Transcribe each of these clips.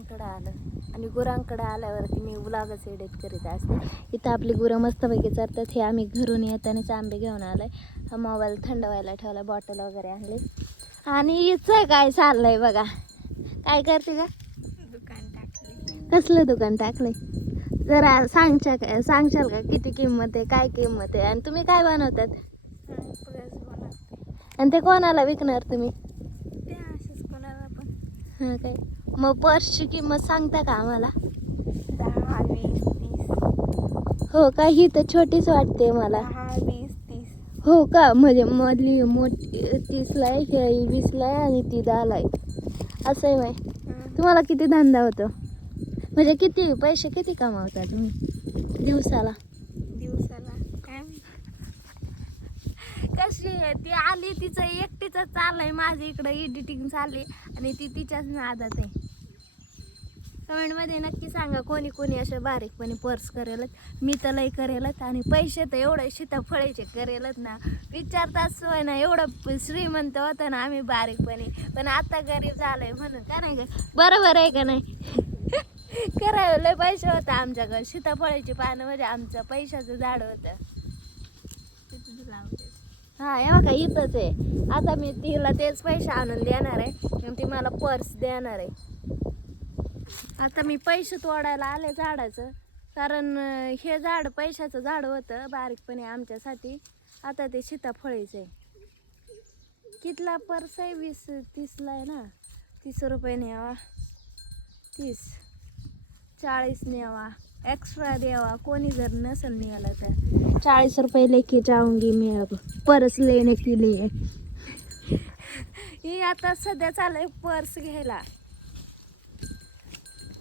गुरांकडे आलं आणि गुरांकडे आल्यावरती मी व्लॉगच एडिट करीत असते. इथं आपली गुरं मस्तपैकी चरतात. हे आम्ही घरून येतानाच आंबे घेऊन आलोय. हा मोबाईल थंड व्हायला ठेवला, बॉटल वगैरे आणली. आणि हिचं काय चाललंय बघा. काय करते का? दुकान टाकले. कसलं दुकान टाकलंय? जरा सांगशाल का किती किंमत आहे, काय किंमत आहे, आणि तुम्ही काय बनवतात? प्लस बनवते. आणि ते कोणाला विकणार तुम्ही? ते असंच कोणाला पण. हां काय, मग पर्सची किंमत सांगता का आम्हाला? 10, 20, 30. हो का, ही तर छोटीच वाटते मला. 10, 20, 30. हो का, म्हणजे मधली मोठी 30ला आहे, ही 20ला आहे आणि ती 10ला आहे. असं आहे बाय. तुम्हाला किती धंदा होतो? म्हणजे किती पैसे किती कमावता तुम्ही दिवसाला? दिवसाला काय कशी आहे ती? आली तिचं एकटीचं चाललंय, माझ्या इकडं एडिटिंग चालली आणि ती तिच्याच नादात आहे. कमेंटमध्ये नक्की सांगा कोणी कोणी असे बारीकपणे पर्स करेलच. मी तर लई करेलच, आणि पैसे तर एवढे सीताफळाचे करेलच ना, विचारताच सोय ना. एवढं श्रीमंत होतं ना आम्ही बारीकपणे, पण आता गरीब झालोय म्हणून. का नाही ग, बरोबर आहे का नाही? करावं, लय पैसे होतं आमच्याकडे. सीताफळाची पानं म्हणजे आमचं पैशाचं झाड होतं. हा, हे बघा इथंच आहे. आता मी तिला तेच पैसे आणून देणार आहे आणि ती मला पर्स देणार आहे. आता मी पैसे तोडायला आले झाडाचं, कारण हे झाड पैशाचं झाड होतं बारीकपणे आमच्यासाठी. आता ते सीताफळीचं आहे. कितला पर्स आहे? 20-30ला आहे ना. 30 रुपये न्यावा, 30, 40 न्यावा, एक्स्ट्रा द्यावा. कोणी जर नसेल निघाला तर 40 रुपये लेके जाऊंगी मी अब पर्स लेने के लिए. ही आता सध्या चालू पर्स घ्यायला.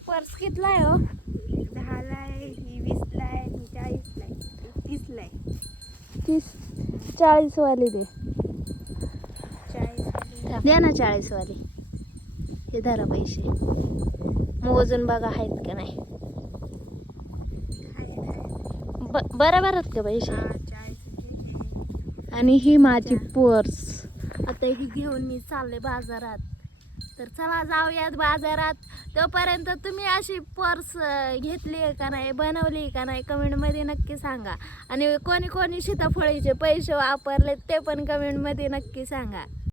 पर्स कितला आहे हो? 10ला आहे, ही 20ला आहे, ही 40ला आहे, 30ला आहे. 30, 40 वाली दे. 40. द्या ना 40 वाली. हे धरा पैसे, मोजून बघा आहेत का नाही. बरोबर आहेत का पैसे? 40. आणि ही माझी पर्स. आता ही घेऊन मी चालले बाजारात. तर चला जाऊयात बाजारात. तोपर्यंत तुम्ही अशी पर्स घेतली आहे का नाही, बनवली का नाही, कमेंटमध्ये नक्की सांगा. आणि कोणी कोणी सीताफळीचे पैसे वापरले ते पण कमेंटमध्ये नक्की सांगा.